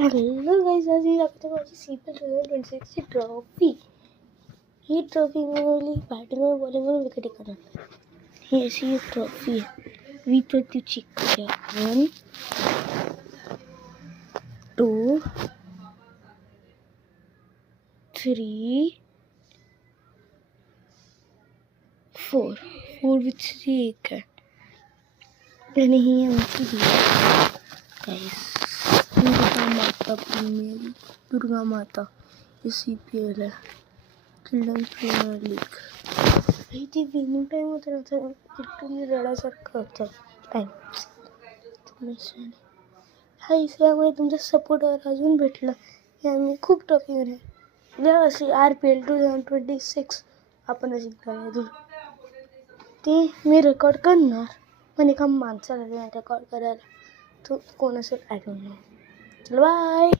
Hello guys, आज मी दाखवतो माझी CPL 2026ची ट्रॉफी. ही ट्रॉफी मिळवली बॅटिंग बॉलिंगवर विकेट करणार. ही अशी एक ट्रॉफी आहे. विथ चिक 1 2 3 4 विथ 3 एक आहे. आणि ही आमची गाईस दुर्गा माता CPL आहे, चिल्ड्रन प्रीमियर लीग. ती विनिंग टाईम होतं ना, किट्टून रडासारखं होतं टाईम. हा त्यामुळे तुमच्या सपोर्टवर अजून भेटलं की आम्ही खूप ट्रॉफी मिळेल. अशी RPL 2026 आपण जिंकणार. ती मी रेकॉर्ड करणार, पण एका माणसाला रेकॉर्ड करायला. तो कोण असेल आय डोंट नो. चल बाय.